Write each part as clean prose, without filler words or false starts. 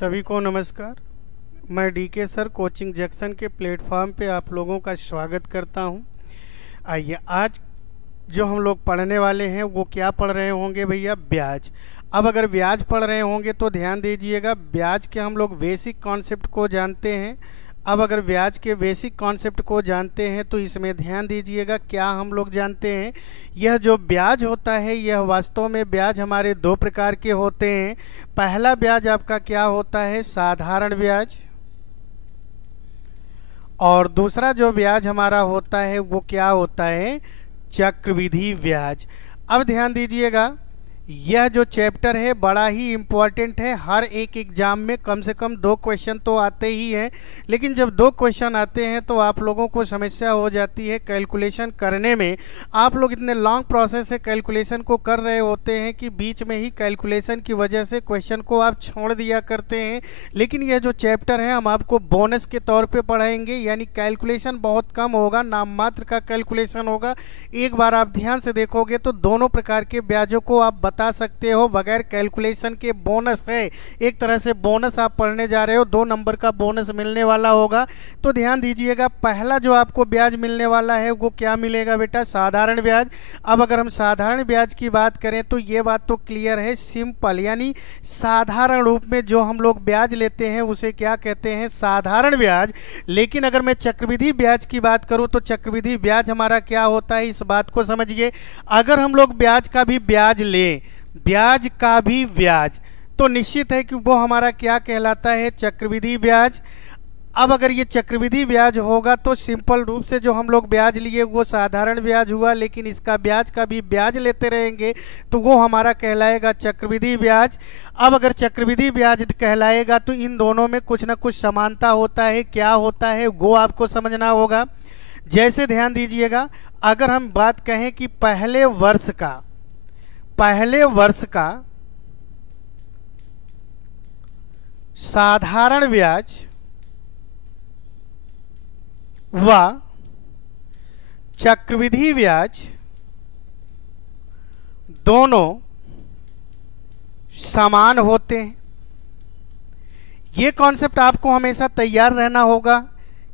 सभी को नमस्कार। मैं डीके सर कोचिंग जंक्शन के प्लेटफॉर्म पे आप लोगों का स्वागत करता हूं। आइए, आज जो हम लोग पढ़ने वाले हैं वो क्या पढ़ रहे होंगे भैया? ब्याज। अब अगर ब्याज पढ़ रहे होंगे तो ध्यान दीजिएगा, ब्याज के हम लोग बेसिक कॉन्सेप्ट को जानते हैं। अब अगर ब्याज के बेसिक कॉन्सेप्ट को जानते हैं तो इसमें ध्यान दीजिएगा क्या हम लोग जानते हैं। यह जो ब्याज होता है यह वास्तव में ब्याज हमारे दो प्रकार के होते हैं। पहला ब्याज आपका क्या होता है? साधारण ब्याज। और दूसरा जो ब्याज हमारा होता है वो क्या होता है? चक्रवृद्धि ब्याज। अब ध्यान दीजिएगा, यह जो चैप्टर है बड़ा ही इम्पोर्टेंट है। हर एक एग्जाम में कम से कम 2 क्वेश्चन तो आते ही हैं, लेकिन जब 2 क्वेश्चन आते हैं तो आप लोगों को समस्या हो जाती है कैलकुलेशन करने में। आप लोग इतने लॉन्ग प्रोसेस से कैलकुलेशन को कर रहे होते हैं कि बीच में ही कैलकुलेशन की वजह से क्वेश्चन को आप छोड़ दिया करते हैं। लेकिन यह जो चैप्टर है हम आपको बोनस के तौर पर पढ़ाएंगे, यानी कैलकुलेशन बहुत कम होगा, नाम मात्र का कैलकुलेशन होगा। एक बार आप ध्यान से देखोगे तो दोनों प्रकार के ब्याजों को आप बता सकते हो बगैर कैलकुलेशन के। बोनस है, एक तरह से बोनस आप पढ़ने जा रहे हो, 2 नंबर का बोनस मिलने वाला होगा। तो ध्यान दीजिएगा, पहला जो आपको ब्याज मिलने वाला है वो क्या मिलेगा बेटा? साधारण ब्याज। अब अगर हम साधारण ब्याज की बात करें तो ये बात तो क्लियर है, सिंपल, यानी साधारण रूप में जो हम लोग ब्याज लेते हैं उसे क्या कहते हैं? साधारण ब्याज। लेकिन अगर मैं चक्रवृद्धि ब्याज की बात करूं तो चक्रवृद्धि ब्याज हमारा क्या होता है, इस बात को समझिए। अगर हम लोग ब्याज का भी ब्याज लें, ब्याज का भी ब्याज, तो निश्चित है कि वो हमारा क्या कहलाता है? चक्रवृद्धि ब्याज। अब अगर ये चक्रवृद्धि ब्याज होगा तो सिंपल रूप से जो हम लोग ब्याज लिए वो साधारण ब्याज हुआ, लेकिन इसका ब्याज का भी ब्याज लेते रहेंगे तो वो हमारा कहलाएगा चक्रवृद्धि ब्याज। अब अगर चक्रवृद्धि ब्याज कहलाएगा तो इन दोनों में कुछ ना कुछ समानता होता है। क्या होता है वो आपको समझना होगा। जैसे ध्यान दीजिएगा, अगर हम बात कहें कि पहले वर्ष का साधारण ब्याज व चक्रवृद्धि ब्याज दोनों समान होते हैं। ये कॉन्सेप्ट आपको हमेशा तैयार रहना होगा।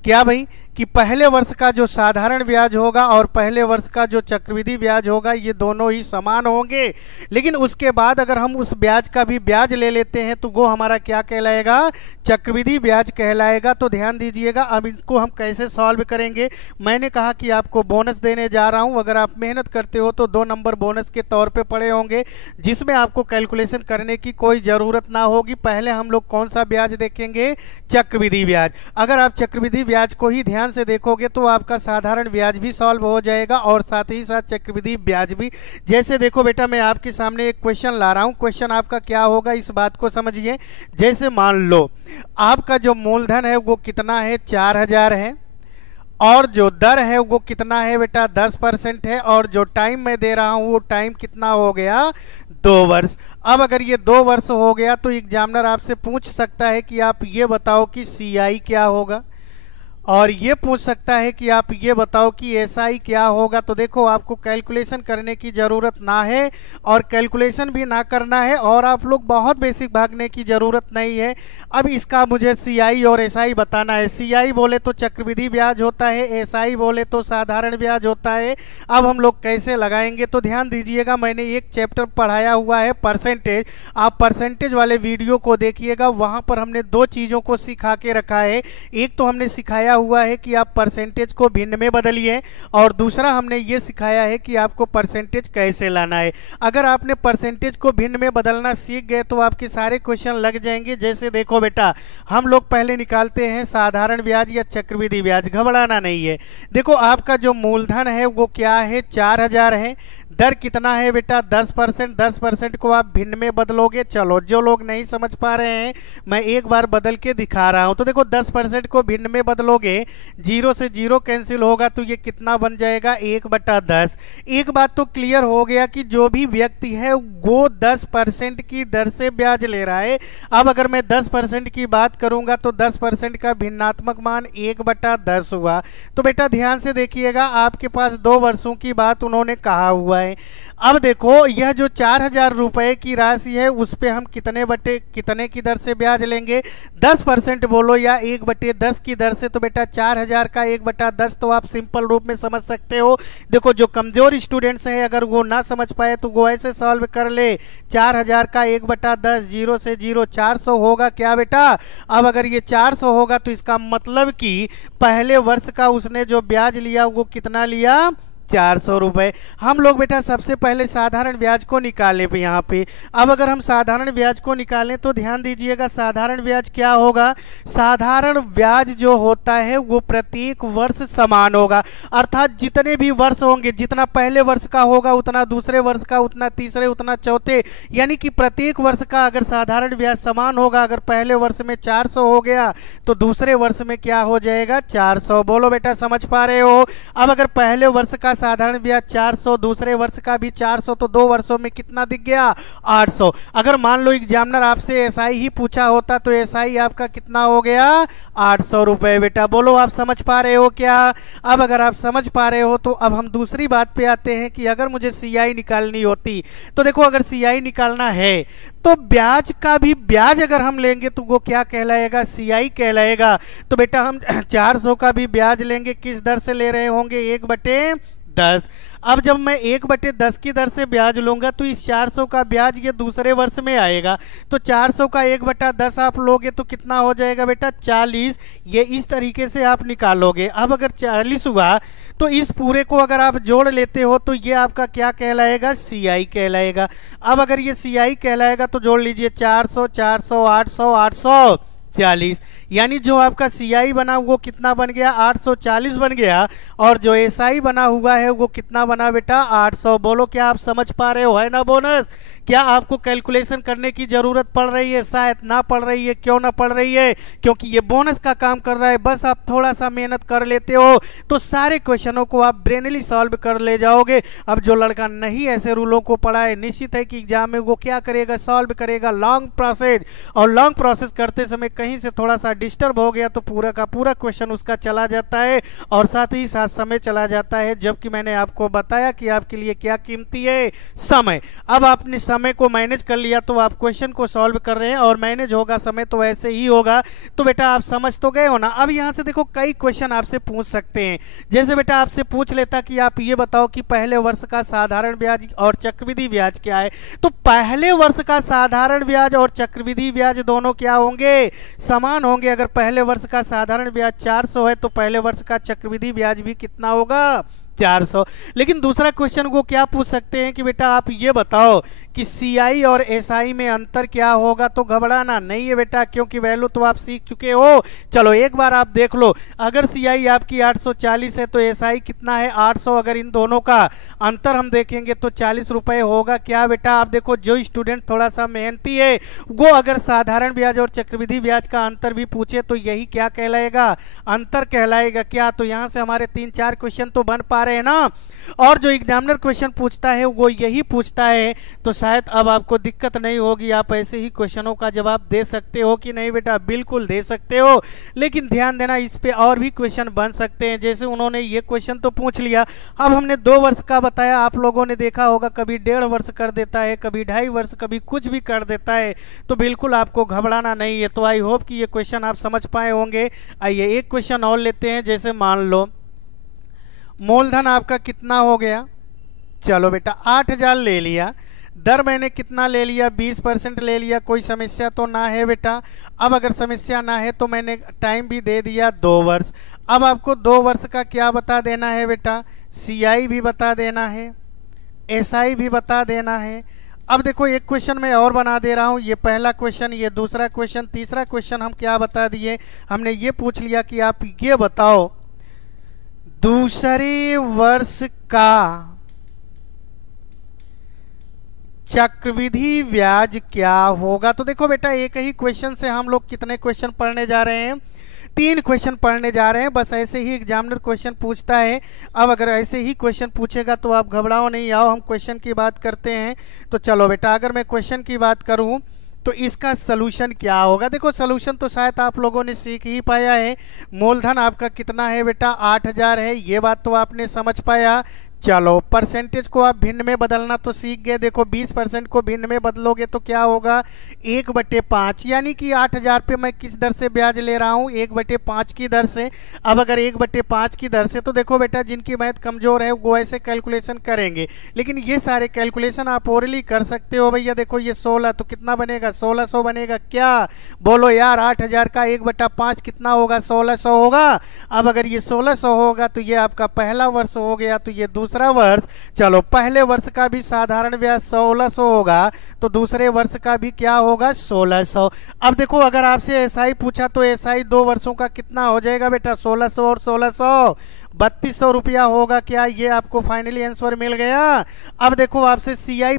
क्या भाई? कि पहले वर्ष का जो साधारण ब्याज होगा और पहले वर्ष का जो चक्रवृद्धि ब्याज होगा ये दोनों ही समान होंगे। लेकिन उसके बाद अगर हम उस ब्याज का भी ब्याज ले लेते हैं तो वो हमारा क्या कहलाएगा? चक्रवृद्धि ब्याज कहलाएगा। तो ध्यान दीजिएगा, अब इसको हम कैसे सॉल्व करेंगे। मैंने कहा कि आपको बोनस देने जा रहा हूं, अगर आप मेहनत करते हो तो 2 नंबर बोनस के तौर पे पड़े होंगे, जिसमें आपको कैलकुलेशन करने की कोई ज़रूरत ना होगी। पहले हम लोग कौन सा ब्याज देखेंगे? चक्रवृद्धि ब्याज। अगर आप चक्रवृद्धि ब्याज को ही ध्यान से देखोगे तो आपका साधारण ब्याज भी सॉल्व हो जाएगा और साथ ही साथ चक्रवृद्धि ब्याज भी। जैसे देखो बेटा, मैं आपके सामने एक क्वेश्चन ला रहा हूं। क्वेश्चन आपका क्या होगा इस बात को समझिए। जैसे मान लो आपका जो मूलधन है वो कितना है? 4000 है, और जो दर है वो कितना है बेटा? 10% है, और जो टाइम मैं दे रहा हूं वो टाइम कितना हो गया? 2 वर्ष। अब अगर ये 2 वर्ष हो गया तो एग्जामिनर आपसे पूछ सकता है कि आप ये बताओ कि सीआई क्या होगा, और ये पूछ सकता है कि आप ये बताओ कि एसआई क्या होगा। तो देखो, आपको कैलकुलेशन करने की ज़रूरत ना है और कैलकुलेशन भी ना करना है, और आप लोग बहुत बेसिक भागने की ज़रूरत नहीं है। अब इसका मुझे सीआई और एसआई बताना है। सीआई बोले तो चक्रवृद्धि ब्याज होता है, एसआई बोले तो साधारण ब्याज होता है। अब हम लोग कैसे लगाएंगे? तो ध्यान दीजिएगा, मैंने एक चैप्टर पढ़ाया हुआ है परसेंटेज। आप परसेंटेज वाले वीडियो को देखिएगा, वहाँ पर हमने 2 चीज़ों को सिखा के रखा है। एक तो हमने सिखाया हुआ है कि आप परसेंटेज को भिन्न में बदलिए, और दूसरा हमने ये सिखाया है कि आपको परसेंटेज कैसे लाना है। अगर आपने परसेंटेज को भिन्न में बदलना सीख गए तो आपके सारे क्वेश्चन लग जाएंगे। जैसे देखो बेटा, हम लोग पहले निकालते हैं साधारण ब्याज या चक्रवृद्धि ब्याज, घबराना नहीं है। देखो, आपका जो मूलधन है वो क्या है? 4000 है। दर कितना है बेटा? 10%। 10% को आप भिन्न में बदलोगे। चलो, जो लोग नहीं समझ पा रहे हैं मैं एक बार बदल के दिखा रहा हूं। तो देखो, 10% को भिन्न में बदलोगे, 0 से 0 कैंसिल होगा तो ये कितना बन जाएगा? 1/10। एक बात तो क्लियर हो गया कि जो भी व्यक्ति है वो 10% की दर से ब्याज ले रहा है। अब अगर मैं 10% की बात करूंगा तो 10% का भिन्नात्मक मान 1/10 हुआ। तो बेटा ध्यान से देखिएगा, आपके पास 2 वर्षों की बात उन्होंने कहा हुआ है। है। अब देखो यह जो 4,000 रुपये की राशि है उस पे हम कितने बटे कितने की दर से ब्याज लेंगे, 10% बोलो या 1/10 की दर से। तो बेटा 4,000 का 1/10 तो आप सिंपल रूप में समझ सकते हो। देखो जो कमजोर स्टूडेंट्स हैं अगर वो ना समझ पाए तो वो ऐसे सॉल्व कर ले, 4,000 का 1/10, 0 से 0 400 होगा क्या बेटा। अब अगर ये 400 होगा तो इसका मतलब कि पहले वर्ष का उसने जो ब्याज लिया वो कितना लिया, 400 रुपए। हम लोग बेटा सबसे पहले साधारण ब्याज को निकाले पे यहाँ पे। अब अगर हम साधारण ब्याज को निकालें तो ध्यान दीजिएगा साधारण ब्याज क्या होगा, साधारण ब्याज जो होता है वो प्रत्येक वर्ष समान होगा। अर्थात जितने भी वर्ष होंगे, जितना पहले वर्ष का होगा उतना दूसरे वर्ष का, उतना तीसरे, उतना चौथे, यानी कि प्रत्येक वर्ष का अगर साधारण ब्याज समान होगा, अगर पहले वर्ष में 400 हो गया तो दूसरे वर्ष में क्या हो जाएगा, 400। बोलो बेटा समझ पा रहे हो। अब अगर पहले वर्ष का साधारण ब्याज 400, दूसरे वर्ष का भी 400, तो 2 वर्षों में कितना दिख गया, 800। अगर मान लो एग्जामिनर आपसे एसआई ही पूछा होता तो एसआई आपका कितना हो गया, 800 रुपए। बेटा बोलो आप समझ पा रहे हो क्या। अब अगर आप समझ पा रहे हो तो अब हम दूसरी बात पे आते हैं कि अगर मुझे सीआई निकालनी होती तो देखो अगर सीआई निकालना है तो ब्याज का भी ब्याज अगर हम लेंगे तो वो क्या कहलाएगा, सीआई कहलाएगा। तो बेटा हम 400 का भी ब्याज लेंगे, किस दर से ले रहे होंगे, 1/10। अब जब मैं 1/10 की दर से ब्याज लूंगा तो इस 400 का ब्याज ये दूसरे वर्ष में आएगा। तो 400 का 1/10 आप लोगे तो कितना हो जाएगा बेटा, 40। ये इस तरीके से आप निकालोगे। अब अगर 40 हुआ तो इस पूरे को अगर आप जोड़ लेते हो तो ये आपका क्या कहलाएगा, सीआई कहलाएगा। अब अगर ये सीआई कहलाएगा तो जोड़ लीजिए 400, 400, 800, 840, यानी जो आपका सीआई बना वो कितना बन गया, 840 बन गया। और जो एसआई बना हुआ है वो कितना बना बेटा, 800। बोलो क्या आप समझ पा रहे हो, है ना बोनस। क्या आपको कैलकुलेशन करने की जरूरत पड़ रही है, शायद ना पड़ रही है। क्यों ना पड़ रही है, क्योंकि ये बोनस का काम कर रहा है। बस आप थोड़ा सा मेहनत कर लेते हो तो सारे क्वेश्चनों को आप ब्रेनली सॉल्व कर ले जाओगे। अब जो लड़का नहीं ऐसे रूलों को पढ़ा है, निश्चित है कि एग्जाम में वो क्या करेगा, सॉल्व करेगा लॉन्ग प्रोसेस। और लॉन्ग प्रोसेस करते समय कहीं से थोड़ा सा डिस्टर्ब हो गया तो पूरा का पूरा क्वेश्चन उसका चला जाता है और साथ ही साथ समय चला जाता है। जबकि मैंने आपको बताया कि आपके लिए क्या कीमती है, समय। अब आपने समय को मैनेज कर लिया तो आप क्वेश्चन को सॉल्व कर रहे हैं और मैनेज होगा समय तो ऐसे ही होगा। तो बेटा आप समझ तो गए हो ना। अब यहां से देखो कई क्वेश्चन आपसे पूछ सकते हैं। जैसे बेटा आपसे पूछ लेता कि आप ये बताओ कि पहले वर्ष का साधारण ब्याज और चक्रवृद्धि ब्याज क्या है। तो पहले वर्ष का साधारण ब्याज और चक्रवृद्धि ब्याज दोनों क्या होंगे, समान होंगे। अगर पहले वर्ष का साधारण ब्याज 400 है तो पहले वर्ष का चक्रवृद्धि ब्याज भी कितना होगा, 400। लेकिन दूसरा क्वेश्चन को क्या पूछ सकते हैं कि बेटा आप ये बताओ कि सीआई और एसआई में अंतर क्या होगा। तो घबराना नहीं है बेटा, क्योंकि वैल्यू तो आप सीख चुके हो। चलो एक बार आप देख लो, अगर सीआई आपकी 840 है तो एसआई कितना है, 800। अगर इन दोनों का अंतर हम देखेंगे तो 40 रुपए होगा क्या बेटा। आप देखो जो स्टूडेंट थोड़ा सा मेहनती है वो अगर साधारण ब्याज और चक्रवृद्धि ब्याज का अंतर भी पूछे तो यही क्या कहलाएगा, अंतर कहलाएगा क्या। तो यहां से हमारे 3-4 क्वेश्चन तो बन पा रहे हैं ना। और जो एग्जामिनर क्वेश्चन पूछता है वो यही पूछता है, तो शायद अब आपको दिक्कत नहीं होगी। आप ऐसे ही क्वेश्चनों का जवाब दे सकते हो कि नहीं बेटा, बिल्कुल दे सकते हो। लेकिन ध्यान देना इस पे और भी क्वेश्चन बन सकते हैं। जैसे उन्होंने ये क्वेश्चन तो पूछ लिया, अब हमने 2 वर्ष का बताया, आप लोगों ने देखा होगा कभी 1.5 वर्ष कर देता है, कभी 2.5 वर्ष, कभी कुछ भी कर देता है। तो बिल्कुल आपको घबराना नहीं है। तो आई होप कि ये क्वेश्चन आप समझ पाए होंगे। आइए एक क्वेश्चन और लेते हैं। जैसे मान लो मूलधन आपका कितना हो गया, चलो बेटा 8,000 ले लिया, दर मैंने कितना ले लिया, 20% ले लिया। कोई समस्या तो ना है बेटा। अब अगर समस्या ना है तो मैंने टाइम भी दे दिया 2 वर्ष। अब आपको 2 वर्ष का क्या बता देना है बेटा, सीआई भी बता देना है, एसआई भी बता देना है। अब देखो एक क्वेश्चन मैं और बना दे रहा हूं। ये पहला क्वेश्चन, ये दूसरा क्वेश्चन, तीसरा क्वेश्चन हम क्या बता दिए, हमने ये पूछ लिया कि आप ये बताओ दूसरे वर्ष का चक्रवृद्धि ब्याज क्या होगा। तो देखो बेटा एक ही क्वेश्चन से हम लोग कितने क्वेश्चन पढ़ने जा रहे हैं, 3 क्वेश्चन पढ़ने जा रहे हैं। बस ऐसे ही एग्जामिनर क्वेश्चन पूछता है। अब अगर ऐसे ही क्वेश्चन पूछेगा तो आप घबराओ नहीं, आओ हम क्वेश्चन की बात करते हैं। तो चलो बेटा अगर मैं क्वेश्चन की बात करूं तो इसका सलूशन क्या होगा। देखो सलूशन तो शायद आप लोगों ने सीख ही पाया है। मूलधन आपका कितना है बेटा, 8,000 है, ये बात तो आपने समझ पाया। चलो परसेंटेज को आप भिन्न में बदलना तो सीख गए। देखो 20% को भिन्न में बदलोगे तो क्या होगा, 1/5, यानी कि 8,000 पे मैं किस दर से ब्याज ले रहा हूँ, 1/5 की दर से। अब अगर 1/5 की दर से, तो देखो बेटा जिनकी मैथ कमजोर है वो ऐसे कैलकुलेशन करेंगे, लेकिन ये सारे कैलकुलेशन आप ओरली कर सकते हो भैया। देखो ये 16 तो कितना बनेगा, 1600 बनेगा। क्या बोलो यार, 8,000 का 1/5 कितना होगा, 1600 होगा। अब अगर ये 1600 होगा तो ये आपका पहला वर्ष हो गया, तो ये दूसरा वर्ष। चलो पहले वर्ष का भी साधारण ब्याज 1600 होगा, तो दूसरे वर्ष का भी क्या होगा, 1600। अब देखो अगर आपसे एसआई पूछा तो एसआई 2 वर्षों का कितना हो जाएगा बेटा, 1600 और 1600 3200 रुपया होगा। क्या ये आपको फाइनली आंसर मिल गया। अब देखो आपसे सीआई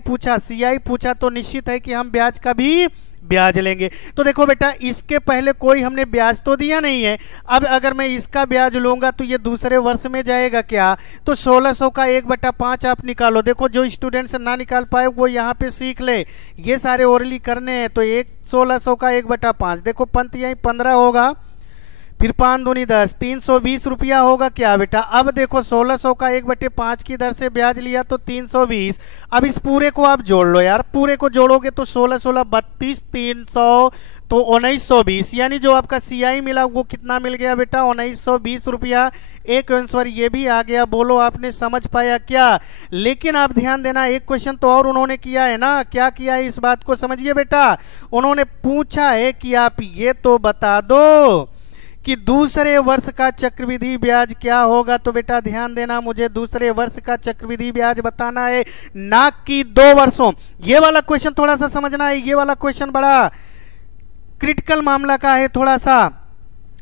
पूछा तो निश्चित है कि हम ब्याज का भी ब्याज लेंगे। तो देखो बेटा इसके पहले कोई हमने ब्याज तो दिया नहीं है। अब अगर मैं इसका ब्याज लूंगा तो ये दूसरे वर्ष में जाएगा क्या, तो 1600 का 1/5 आप निकालो। देखो जो स्टूडेंट्स ना निकाल पाए वो यहाँ पे सीख ले, ये सारे ओरली करने हैं। तो 1600 का 1/5, देखो पंत यही 15 होगा, फिर 5 दूनी 10, 320 रुपया होगा क्या बेटा। अब देखो 1600 का 1/5 की दर से ब्याज लिया तो 320। अब इस पूरे को आप जोड़ लो यार, पूरे को जोड़ोगे तो 16 16 32, 300 तो 1920, यानी जो आपका सीआई मिला वो कितना मिल गया बेटा, 1920 रुपया। एक आंसर ये भी आ गया। बोलो आपने समझ पाया क्या। लेकिन आप ध्यान देना, एक क्वेश्चन तो और उन्होंने किया है ना, क्या किया है इस बात को समझिए बेटा। उन्होंने पूछा है कि आप ये तो बता दो कि दूसरे वर्ष का चक्रवृद्धि ब्याज क्या होगा। तो बेटा ध्यान देना, मुझे दूसरे वर्ष का चक्रवृद्धि ब्याज बताना है, ना कि 2 वर्षों। ये वाला क्वेश्चन थोड़ा सा समझना है, ये वाला क्वेश्चन बड़ा क्रिटिकल मामला का है, थोड़ा सा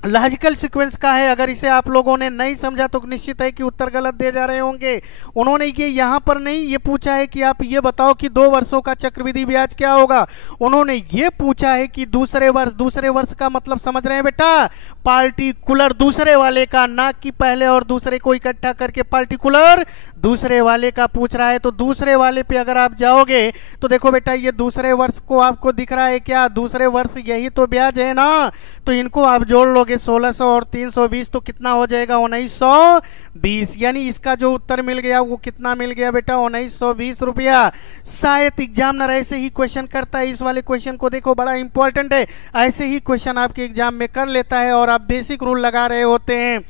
लॉजिकल सीक्वेंस का है। अगर इसे आप लोगों ने नहीं समझा तो निश्चित है कि उत्तर गलत दे जा रहे होंगे। उन्होंने ये यहाँ पर नहीं ये पूछा है कि आप ये बताओ कि 2 वर्षों का चक्रवृद्धि ब्याज क्या होगा। उन्होंने ये पूछा है कि दूसरे वर्ष का मतलब समझ रहे हैं बेटा, पार्टिकुलर दूसरे वाले का, ना कि पहले और दूसरे को इकट्ठा करके पार्टिकुलर दूसरे वाले का पूछ रहा है। तो दूसरे वाले पे अगर आप जाओगे तो देखो बेटा ये दूसरे वर्ष को आपको दिख रहा है क्या, दूसरे वर्ष यही तो ब्याज है ना। तो इनको आप जोड़ लोगे 1600 और 320 तो कितना हो जाएगा, 1920। यानी इसका जो उत्तर मिल गया वो कितना मिल गया बेटा, 1920 रुपया। शायद एग्जामिनर ऐसे ही क्वेश्चन करता है। इस वाले क्वेश्चन को देखो बड़ा इंपॉर्टेंट है, ऐसे ही क्वेश्चन आपके एग्जाम में कर लेता है और आप बेसिक रूल लगा रहे होते हैं।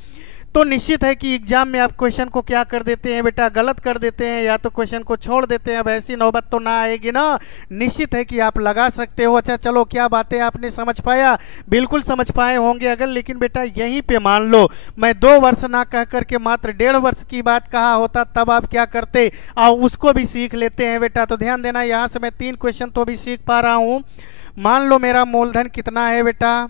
तो निश्चित है कि एग्जाम में आप क्वेश्चन को क्या कर देते हैं बेटा, गलत कर देते हैं, या तो क्वेश्चन को छोड़ देते हैं। अब ऐसी नौबत तो ना आएगी ना, निश्चित है कि आप लगा सकते हो। अच्छा चलो, क्या बातें आपने समझ पाया, बिल्कुल समझ पाए होंगे अगर। लेकिन बेटा यहीं पे मान लो मैं 2 वर्ष ना कह करके मात्र 1.5 वर्ष की बात कहा होता, तब आप क्या करते, और उसको भी सीख लेते हैं बेटा। तो ध्यान देना, यहाँ से मैं 3 क्वेश्चन तो भी सीख पा रहा हूँ। मान लो मेरा मूलधन कितना है बेटा,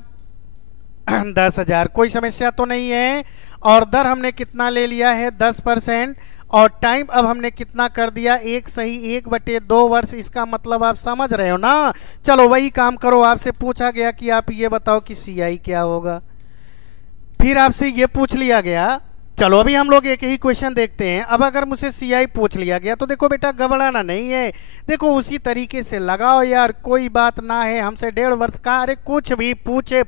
10,000, कोई समस्या तो नहीं है। और दर हमने कितना ले लिया है, 10%। और टाइम अब हमने कितना कर दिया, 1 सही 1/2 वर्ष। इसका मतलब आप समझ रहे हो ना। चलो वही काम करो, आपसे पूछा गया कि आप ये बताओ कि सीआई क्या होगा, फिर आपसे ये पूछ लिया गया। चलो अभी हम लोग एक ही क्वेश्चन देखते हैं। अब अगर मुझसे सीआई पूछ लिया गया तो देखो बेटा घबराना नहीं है, देखो उसी तरीके से लगाओ यार, कोई बात ना है। हमसे 1.5 वर्ष का, अरे कुछ भी पूछे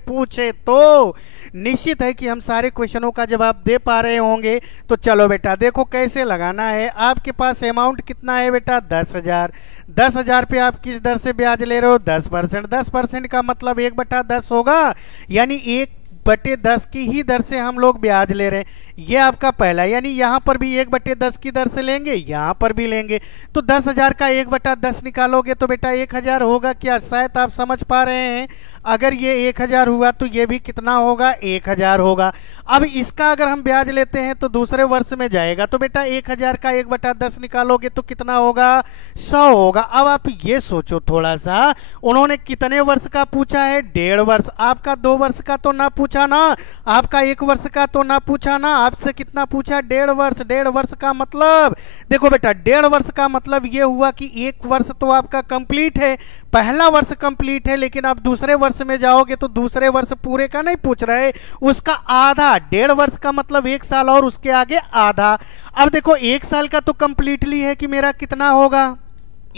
तो निश्चित है कि हम सारे क्वेश्चनों का जवाब दे पा रहे होंगे। तो चलो बेटा देखो कैसे लगाना है। आपके पास अमाउंट कितना है बेटा, 10,000। 10,000 पे आप किस दर से ब्याज ले रहे हो, 10%। 10% का मतलब 1/10 होगा, यानी 1/10 की ही दर से हम लोग ब्याज ले रहे हैं। ये आपका पहला, यानी यहाँ पर भी 1/10 की दर से लेंगे, यहाँ पर भी लेंगे। तो 10,000 का 1/10 निकालोगे तो बेटा 1,000 होगा क्या, शायद आप समझ पा रहे हैं। अगर ये 1,000 हुआ तो ये भी कितना होगा, 1,000 होगा। अब इसका अगर हम ब्याज लेते हैं तो दूसरे वर्ष में जाएगा, तो बेटा 1,000 का 1/10 निकालोगे तो कितना होगा, 100 होगा। अब आप ये सोचो थोड़ा सा, उन्होंने कितने वर्ष का पूछा है, 1.5 वर्ष। आपका 2 वर्ष का तो ना पूछा ना, आपका 1 वर्ष का तो ना पूछा ना, आपसे कितना पूछा, 1.5 वर्ष। 1.5 वर्ष का मतलब देखो बेटा, 1.5 वर्ष का मतलब ये हुआ कि 1 वर्ष तो आपका कंप्लीट है, पहला वर्ष कंप्लीट है। लेकिन आप दूसरे वर्ष में जाओगे तो दूसरे वर्ष पूरे का नहीं पूछ रहे, उसका आधा। 1.5 वर्ष का मतलब 1 साल और उसके आगे आधा। अब देखो 1 साल का तो कंप्लीटली है कि मेरा कितना होगा,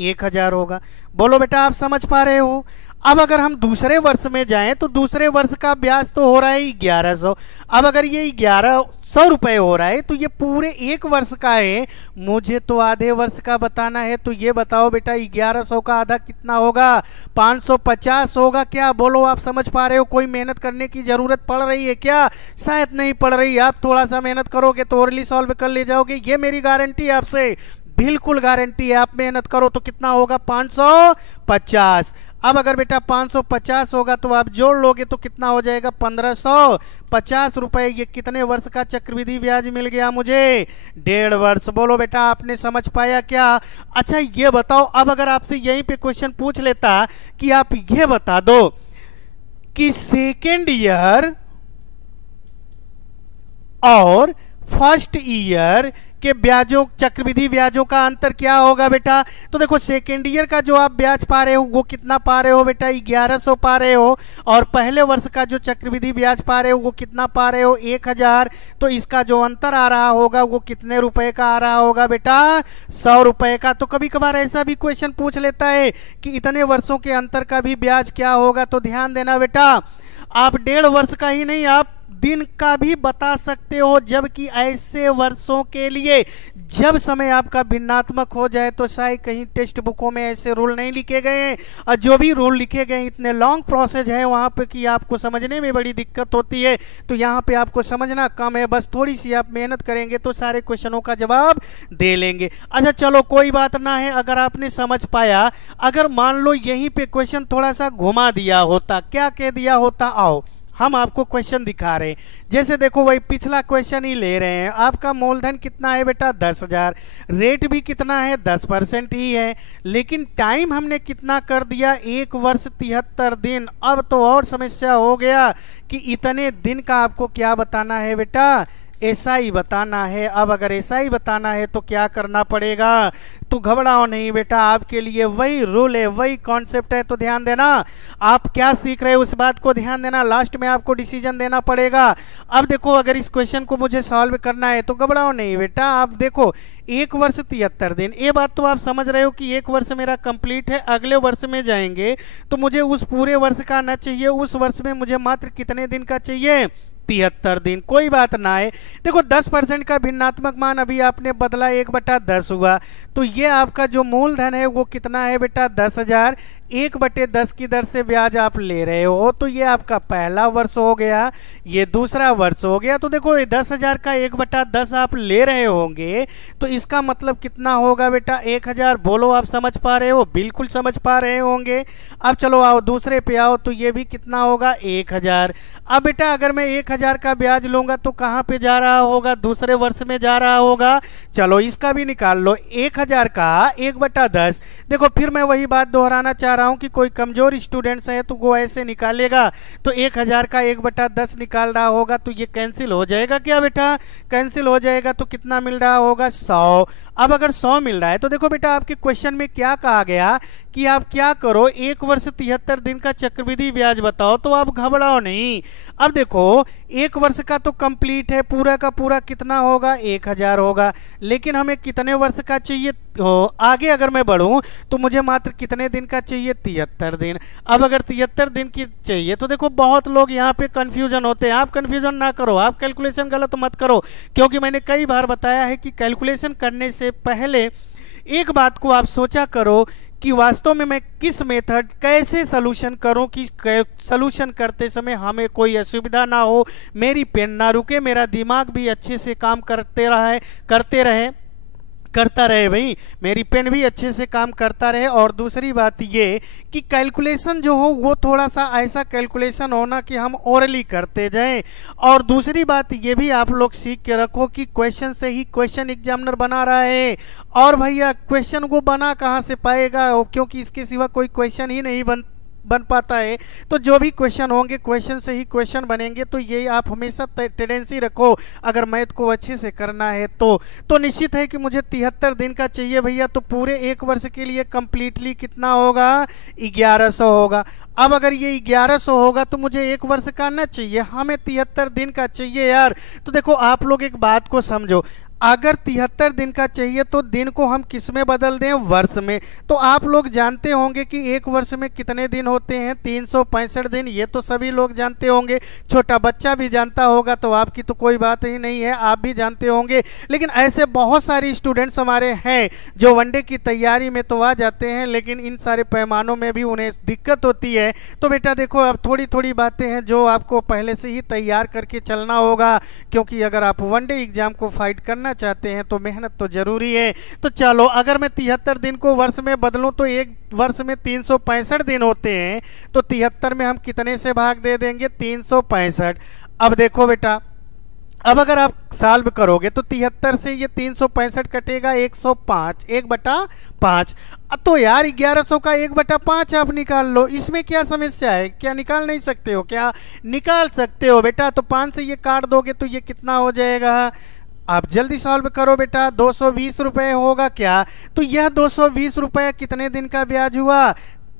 1,000 होगा। बोलो बेटा आप समझ पा रहे हो। अब अगर हम दूसरे वर्ष में जाएं तो दूसरे वर्ष का ब्याज तो हो रहा है 1100। अब अगर ये 1100 रुपए हो रहा है तो ये पूरे एक वर्ष का है, मुझे तो आधे वर्ष का बताना है। तो ये बताओ बेटा 1100 का आधा कितना होगा? 550 होगा। क्या बोलो, आप समझ पा रहे हो? कोई मेहनत करने की जरूरत पड़ रही है क्या? शायद नहीं पड़ रही। आप थोड़ा सा मेहनत करोगे तो ओरली सॉल्व कर ले जाओगे, ये मेरी गारंटी है आपसे, बिल्कुल गारंटी है। आप मेहनत करो तो कितना होगा? 550। अब अगर बेटा 550 होगा तो आप जोड़ लोगे तो कितना हो जाएगा? 1550 रुपए। ये कितने वर्ष का चक्रवृद्धि ब्याज मिल गया मुझे? 1.5 वर्ष। बोलो बेटा, आपने समझ पाया क्या? अच्छा ये बताओ, अब अगर आपसे यहीं पे क्वेश्चन पूछ लेता कि आप ये बता दो कि सेकेंड ईयर और फर्स्ट ईयर के ब्याजों, चक्रवृद्धि ब्याजों का अंतर क्या होगा बेटा? तो देखो सेकेंड ईयर का जो आप ब्याज पा रहे हो वो कितना पा रहे हो बेटा? 1100 पा रहे हो। और पहले वर्ष का जो चक्रवृद्धि ब्याज पा रहे हो वो कितना पा रहे हो? 1000। तो इसका जो अंतर आ रहा होगा वो कितने रुपए का आ रहा होगा बेटा? 100 रुपए का। तो कभी कभार ऐसा भी क्वेश्चन पूछ लेता है कि इतने वर्षों के अंतर का भी ब्याज क्या होगा। तो ध्यान देना बेटा, आप 1.5 वर्ष का ही नहीं, आप दिन का भी बता सकते हो, जबकि ऐसे वर्षों के लिए जब समय आपका भिन्नात्मक हो जाए तो शायद कहीं टेक्स्ट बुकों में ऐसे रूल नहीं लिखे गए हैं, और जो भी रूल लिखे गए इतने लॉन्ग प्रोसेस है वहां पे कि आपको समझने में बड़ी दिक्कत होती है। तो यहाँ पे आपको समझना कम है, बस थोड़ी सी आप मेहनत करेंगे तो सारे क्वेश्चनों का जवाब दे लेंगे। अच्छा चलो कोई बात ना है, अगर आपने समझ पाया। अगर मान लो यहीं पे क्वेश्चन थोड़ा सा घुमा दिया होता, क्या कह दिया होता? आओ हम आपको क्वेश्चन दिखा रहे हैं। जैसे देखो वही पिछला क्वेश्चन ही ले रहे हैं। आपका मूलधन कितना है बेटा? 10,000। रेट भी कितना है? 10% ही है। लेकिन टाइम हमने कितना कर दिया? 1 वर्ष 73 दिन। अब तो और समस्या हो गया कि इतने दिन का आपको क्या बताना है बेटा? एसआई बताना है। अब अगर एसआई बताना है तो क्या करना पड़ेगा? तो घबराओ नहीं बेटा, आपके लिए वही रूल है, वही कॉन्सेप्ट है। तो ध्यान देना, आप क्या सीख रहे हो उस बात को ध्यान देना। लास्ट में आपको डिसीजन देना पड़ेगा। अब देखो अगर इस क्वेश्चन को मुझे सॉल्व करना है तो घबराओ नहीं बेटा। आप देखो 1 वर्ष 73 दिन, ये बात तो आप समझ रहे हो कि 1 वर्ष मेरा कंप्लीट है। अगले वर्ष में जाएंगे तो मुझे उस पूरे वर्ष का ना चाहिए, उस वर्ष में मुझे मात्र कितने दिन का चाहिए? 73 दिन। कोई बात ना है। देखो 10% का भिन्नात्मक मान अभी आपने बदला, 1/10 हुआ। तो ये आपका जो मूलधन है वो कितना है बेटा? 10,000। 1/10 की दर से ब्याज आप ले रहे हो। तो ये आपका पहला वर्ष हो गया, ये दूसरा वर्ष हो गया। तो देखो 10,000 का 1/10 आप ले रहे होंगे तो इसका मतलब कितना होगा बेटा? 1,000। बोलो आप समझ पा रहे हो? बिल्कुल समझ पा रहे होंगे। अब चलो आओ दूसरे पे आओ, तो ये भी कितना होगा? 1,000। अब बेटा अगर मैं 1,000 का ब्याज लूंगा तो कहाँ पे जा रहा होगा? दूसरे वर्ष में जा रहा होगा। चलो इसका भी निकाल लो। 1,000 का 1/10। देखो फिर मैं वही बात दोहराना चाह रहा हूं कि कोई कमजोर स्टूडेंट्स है तो वो ऐसे निकालेगा, तो 1,000 का 1/10 निकाल रहा होगा तो ये कैंसिल हो जाएगा क्या बेटा? कैंसिल हो जाएगा। तो कितना मिल रहा होगा? 100। अब अगर 100 मिल रहा है तो देखो बेटा आपके क्वेश्चन में क्या कहा गया कि आप क्या करो? 1 वर्ष 73 दिन का चक्रवृद्धि ब्याज बताओ। तो आप घबराओ नहीं। अब देखो 1 वर्ष का तो कंप्लीट है, पूरा का पूरा कितना होगा? 1,000 होगा। लेकिन हमें कितने वर्ष का चाहिए? आगे अगर मैं बढ़ूं तो मुझे मात्र कितने दिन का चाहिए? 73 दिन। अब अगर 73 दिन की चाहिए तो देखो बहुत लोग यहाँ पे कंफ्यूजन होते हैं। आप कंफ्यूजन ना करो, आप कैलकुलेशन गलत मत करो, क्योंकि मैंने कई बार बताया है कि कैलकुलेशन करने से पहले एक बात को आप सोचा करो कि वास्तव में मैं किस मेथड कैसे सलूशन करूं कि सलूशन करते समय हमें कोई असुविधा ना हो, मेरी पेन ना रुके, मेरा दिमाग भी अच्छे से काम करता रहे भाई, मेरी पेन भी अच्छे से काम करता रहे। और दूसरी बात ये कि कैलकुलेशन जो हो वो थोड़ा सा ऐसा कैलकुलेशन होना कि हम ओरली करते जाएं। और दूसरी बात ये भी आप लोग सीख के रखो कि क्वेश्चन से ही क्वेश्चन एग्जामिनर बना रहा है। और भैया क्वेश्चन को बना कहाँ से पाएगा, क्योंकि इसके सिवा कोई क्वेश्चन ही नहीं बन पाता है। तो जो भी क्वेश्चन होंगे क्वेश्चन से ही क्वेश्चन बनेंगे। तो ये आप हमेशा टेंडेंसी रखो अगर मैथ को अच्छे से करना है तो निश्चित है कि मुझे 73 दिन का चाहिए भैया। तो पूरे 1 वर्ष के लिए कंप्लीटली कितना होगा? 1100 होगा। अब अगर ये 1100 होगा तो मुझे 1 वर्ष का ना चाहिए, हमें 73 दिन का चाहिए यार। तो देखो आप लोग एक बात को समझो, अगर 73 दिन का चाहिए तो दिन को हम किस में बदल दें, वर्ष में। तो आप लोग जानते होंगे कि एक वर्ष में कितने दिन होते हैं, 365 दिन, ये तो सभी लोग जानते होंगे, छोटा बच्चा भी जानता होगा, तो आपकी तो कोई बात ही नहीं है, आप भी जानते होंगे। लेकिन ऐसे बहुत सारे स्टूडेंट्स हमारे हैं जो वनडे की तैयारी में तो आ जाते हैं, लेकिन इन सारे पैमानों में भी उन्हें दिक्कत होती है। तो बेटा देखो, अब थोड़ी थोड़ी बातें हैं जो आपको पहले से ही तैयार करके चलना होगा, क्योंकि अगर आप वनडे एग्जाम को फाइट करना चाहते हैं तो मेहनत तो जरूरी है। तो चलो, अगर मैं 73 दिन को वर्ष में बदलूं तो एक वर्ष में 365 दिन होते हैं, तो 73 में हम कितने से भाग दे देंगे, 365। अब देखो बेटा, अब अगर आप सॉल्व करोगे तो 73 से ये 365 कटेगा 105, 1/5। तो यार 1100 का 1/5 आप निकाल लो, इसमें क्या समस्या है, क्या निकाल नहीं सकते हो, क्या निकाल सकते हो बेटा। तो 5 से ये काट दोगे तो ये कितना हो जाएगा, आप जल्दी सॉल्व करो बेटा, 220 रुपए होगा क्या। तो यह 220 रुपए कितने दिन का ब्याज हुआ,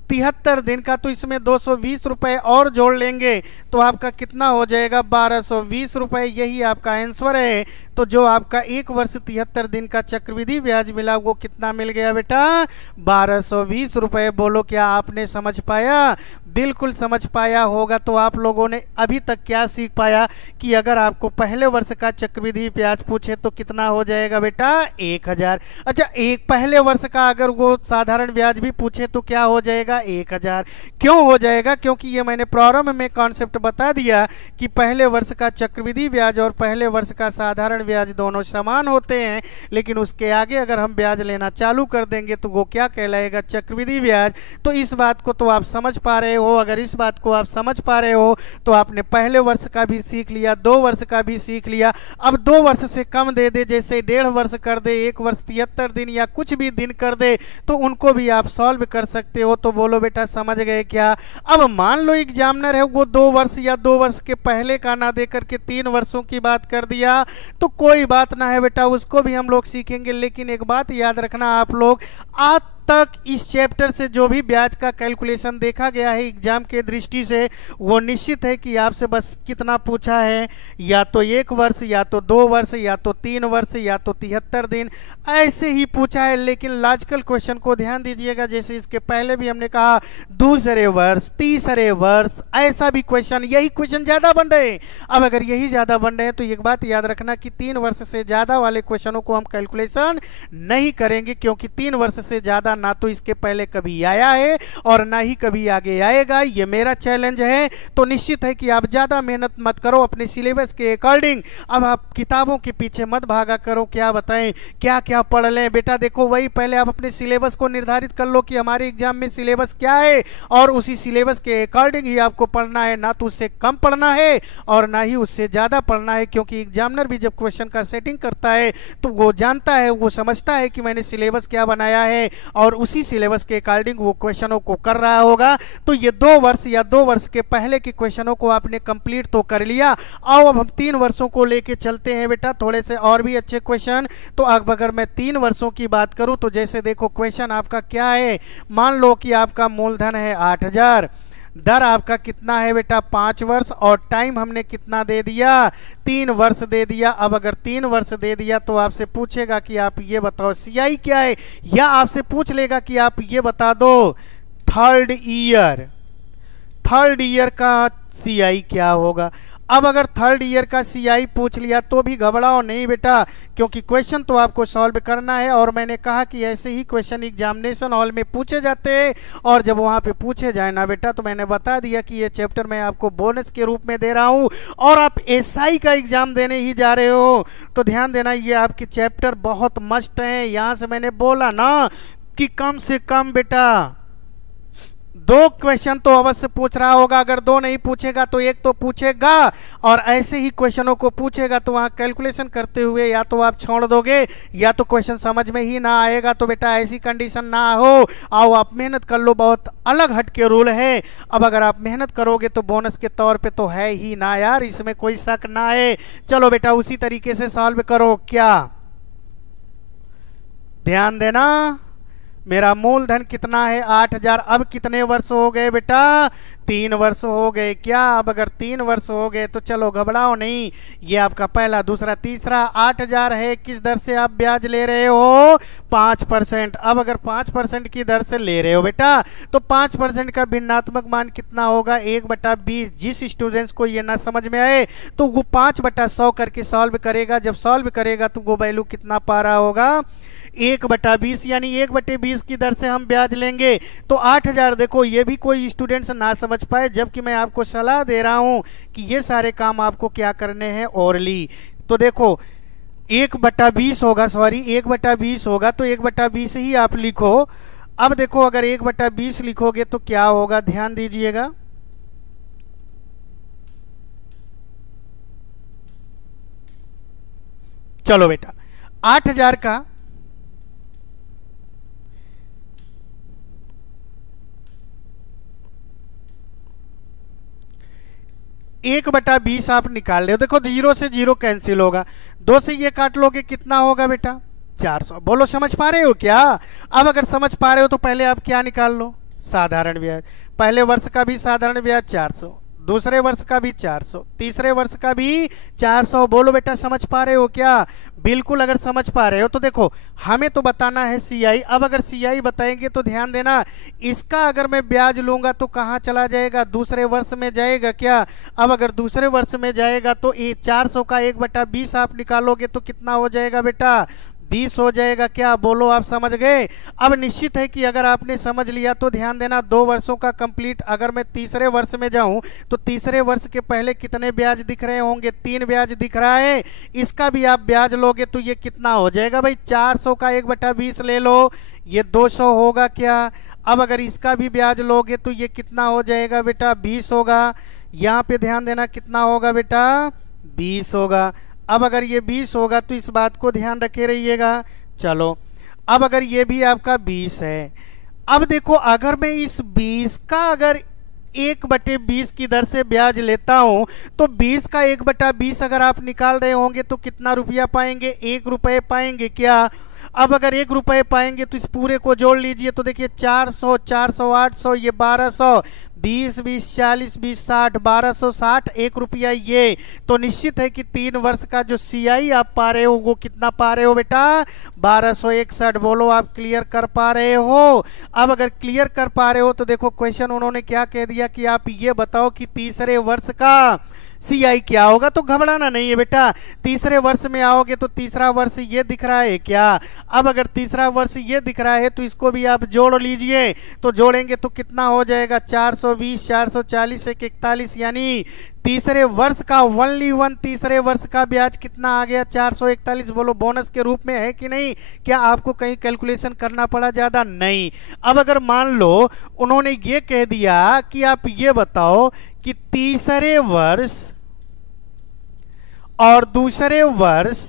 73 दिन का। तो इसमें 220 रुपए और जोड़ लेंगे तो आपका कितना हो जाएगा, 1220 रुपए। यही आपका आंसर है। तो जो आपका एक वर्ष 73 दिन का चक्रवृद्धि ब्याज मिला वो कितना मिल गया बेटा, 1220 रुपए। बोलो क्या आपने समझ पाया, बिल्कुल समझ पाया होगा। तो आप लोगों ने अभी तक क्या सीख पाया कि अगर आपको पहले वर्ष का चक्रवृद्धि ब्याज पूछे तो कितना हो जाएगा बेटा, 1000। अच्छा, एक पहले वर्ष का अगर वो साधारण ब्याज भी पूछे तो क्या हो जाएगा, 1000। क्यों हो जाएगा, क्योंकि ये मैंने प्रारंभ में कॉन्सेप्ट बता दिया कि पहले वर्ष का चक्रवृद्धि ब्याज और पहले वर्ष का साधारण ब्याज दोनों समान होते हैं, लेकिन उसके आगे अगर हम ब्याज लेना चालू कर देंगे तो वो क्या कहलाएगा, चक्रवृद्धि ब्याज। तो इस बात को तो आप समझ पा रहे हो। अगर इस बात को आप समझ पा रहे हो तो आपने पहले वर्ष का भी सीख लिया, 2 वर्ष का भी सीख लिया। अब 2 वर्ष से कम दे दे, जैसे 1.5 वर्ष कर दे, 1 वर्ष 73 दिन या कुछ भी दिन कर दे, तो उनको भी आप सॉल्व कर सकते हो। तो बोलो बेटा समझ गए क्या। अब मान लो एग्जामिनर है वो 2 वर्ष या 2 वर्ष के पहले का ना दे करके 3 वर्षों की बात कर दिया, तो कोई बात ना है बेटा, उसको भी हम लोग सीखेंगे। लेकिन एक बात याद रखना आप लोग, आज तक इस चैप्टर से जो भी ब्याज का कैलकुलेशन देखा गया है एग्जाम के दृष्टि से, वो निश्चित है कि आपसे बस कितना पूछा है, या तो 1 वर्ष, या तो 2 वर्ष, या तो 3 वर्ष, या तो 73 दिन, ऐसे ही पूछा है। लेकिन लॉजिकल क्वेश्चन को ध्यान दीजिएगा, जैसे इसके पहले भी हमने कहा दूसरे वर्ष, तीसरे वर्ष, ऐसा भी क्वेश्चन, यही क्वेश्चन ज्यादा बन रहे हैं। अब अगर यही ज्यादा बन रहे हैं तो एक बात याद रखना कि 3 वर्ष से ज्यादा वाले क्वेश्चनों को हम कैलकुलेशन नहीं करेंगे, क्योंकि 3 वर्ष से ज्यादा ना तो इसके पहले कभी आया है और ना ही कभी आगे आएगा। ये मेरा चैलेंज है। तो निश्चित है कि आप ज्यादा मेहनत मत करो अपने सिलेबस के अकॉर्डिंग। अब आप किताबों के पीछे मत भागा करो, क्या बताएं क्या क्या पढ़ लें। बेटा देखो, वही पहले आप अपने सिलेबस को निर्धारित कर लो कि हमारे एग्जाम में सिलेबस क्या है, और उसी सिलेबस के अकॉर्डिंग ही आपको पढ़ना है, ना तो उससे कम पढ़ना है और ना ही उससे ज्यादा पढ़ना है। क्योंकि एग्जामिनर भी जब क्वेश्चन का सेटिंग करता है तो वो जानता है, वो समझता है कि मैंने सिलेबस क्या बनाया है और उसी सिलेबस के अकॉर्डिंग वो क्वेश्चनों को कर रहा होगा। तो ये 2 वर्ष या 2 वर्ष के पहले के क्वेश्चनों को आपने कंप्लीट तो कर लिया। आओ अब हम 3 वर्षों को लेके चलते हैं बेटा, थोड़े से और भी अच्छे क्वेश्चन। तो अब अगर मैं 3 वर्षों की बात करूं तो जैसे देखो क्वेश्चन आपका क्या है, मान लो कि आपका मूलधन है 8000, दर आपका कितना है बेटा 5 वर्ष, और टाइम हमने कितना दे दिया, 3 वर्ष दे दिया। अब अगर 3 वर्ष दे दिया तो आपसे पूछेगा कि आप ये बताओ सीआई क्या है, या आपसे पूछ लेगा कि आप ये बता दो थर्ड ईयर का सीआई क्या होगा। अब अगर थर्ड ईयर का सीआई पूछ लिया तो भी घबराओ नहीं बेटा, क्योंकि क्वेश्चन तो आपको सॉल्व करना है। और मैंने कहा कि ऐसे ही क्वेश्चन एग्जामिनेशन हॉल में पूछे जाते हैं, और जब वहां पे पूछे जाए ना बेटा, तो मैंने बता दिया कि ये चैप्टर मैं आपको बोनस के रूप में दे रहा हूं, और आप एसआई का एग्जाम देने ही जा रहे हो। तो ध्यान देना, ये आपके चैप्टर बहुत मस्ट है। यहां से मैंने बोला ना कि कम से कम बेटा 2 क्वेश्चन तो अवश्य पूछ रहा होगा। अगर 2 नहीं पूछेगा तो 1 तो पूछेगा, और ऐसे ही क्वेश्चनों को पूछेगा तो वहां कैलकुलेशन करते हुए या तो आप छोड़ दोगे या तो क्वेश्चन समझ में ही ना आएगा। तो बेटा ऐसी कंडीशन ना हो, आओ आप मेहनत कर लो, बहुत अलग हट के रूल है। अब अगर आप मेहनत करोगे तो बोनस के तौर पे तो है ही ना यार, इसमें कोई शक ना है। चलो बेटा उसी तरीके से सॉल्व करो। क्या ध्यान देना, मेरा मूलधन कितना है 8000, अब कितने वर्ष हो गए बेटा 3 वर्ष हो गए क्या? अब अगर 3 वर्ष हो गए तो चलो घबराओ नहीं, ये आपका पहला, दूसरा, तीसरा 8,000 है। किस दर से आप ब्याज ले रहे हो? 5%। अब अगर 5% की दर से ले रहे हो बेटा तो 5% का भिन्नात्मक मान कितना होगा? 1/20। जिस स्टूडेंट्स को ये ना समझ में आए तो वो 5/100 करके सॉल्व करेगा। जब सॉल्व करेगा तो वो वैल्यू कितना पा रहा होगा? 1/20, यानी 1/20 की दर से हम ब्याज लेंगे तो 8,000। देखो ये भी कोई स्टूडेंट्स ना समझ पाए, जबकि मैं आपको सलाह दे रहा हूं कि ये सारे काम आपको क्या करने हैं? ओरली। तो देखो 1/20 होगा, सॉरी 1/20 होगा, तो 1/20 ही आप लिखो। अब देखो अगर 1/20 लिखोगे तो क्या होगा, ध्यान दीजिएगा। चलो बेटा 8,000 का 1/20 आप निकाल रहे हो। देखो 0 से 0 कैंसिल होगा, 2 से ये काट लोगे कितना होगा बेटा? 400। बोलो समझ पा रहे हो क्या? अब अगर समझ पा रहे हो तो पहले आप क्या निकाल लो? साधारण ब्याज। पहले वर्ष का भी साधारण ब्याज 400, दूसरे वर्ष का भी 400, तीसरे वर्ष का भी 400। बोलो बेटा समझ पा रहे हो क्या? बिल्कुल। अगर समझ पा रहे हो तो देखो हमें तो बताना है सीआई। अब अगर सीआई बताएंगे तो ध्यान देना, इसका अगर मैं ब्याज लूंगा तो कहां चला जाएगा? दूसरे वर्ष में जाएगा क्या? अब अगर दूसरे वर्ष में जाएगा तो 400 का 1/20 आप निकालोगे तो कितना हो जाएगा बेटा? 20 हो जाएगा क्या? बोलो आप समझ गए? अब निश्चित है कि अगर आपने समझ लिया तो ध्यान देना, 2 वर्षों का कंप्लीट। अगर मैं तीसरे वर्ष में जाऊं तो तीसरे वर्ष के पहले कितने ब्याज दिख रहे होंगे? 3 ब्याज दिख रहा है। इसका भी आप ब्याज लोगे तो ये कितना हो जाएगा भाई? 400 का 1/20 ले लो, ये 200 होगा क्या? अब अगर इसका भी ब्याज लोगे तो ये कितना हो जाएगा बेटा? 20 होगा। यहाँ पे ध्यान देना कितना होगा बेटा? 20 होगा। अब अगर ये 20 होगा तो इस बात को ध्यान रखे रहिएगा। चलो अब अगर ये भी आपका 20 है, अब देखो अगर मैं इस 20 का अगर 1/20 की दर से ब्याज लेता हूं तो 20 का 1/20 अगर आप निकाल रहे होंगे तो कितना रुपया पाएंगे? 1 रुपये पाएंगे क्या? अब अगर 1 रुपये पाएंगे तो इस पूरे को जोड़ लीजिए तो देखिए 400, 400, 800, ये 1200, 20, 20, 40, 20, 60, 1260, 1 रुपया ये। तो निश्चित है कि 3 वर्ष का जो सीआई आप पा रहे हो वो कितना पा रहे हो बेटा? 1261। बोलो आप क्लियर कर पा रहे हो? अब अगर क्लियर कर पा रहे हो तो देखो क्वेश्चन उन्होंने क्या कह दिया कि आप ये बताओ कि तीसरे वर्ष का सीआई क्या होगा? तो घबराना नहीं है बेटा, तीसरे वर्ष में आओगे तो तीसरा वर्ष ये दिख रहा है क्या? अब अगर तीसरा वर्ष ये दिख रहा है तो इसको भी आप जोड़ लीजिए, तो जोड़ेंगे तो कितना हो जाएगा? 420, 440, 41, यानी तीसरे वर्ष का ओनली वन तीसरे वर्ष का ब्याज कितना आ गया? 441। बोलो बोनस के रूप में है कि नहीं? क्या आपको कहीं कैलकुलेशन करना पड़ा? ज्यादा नहीं। अब अगर मान लो उन्होंने ये कह दिया कि आप ये बताओ कि तीसरे वर्ष और दूसरे वर्ष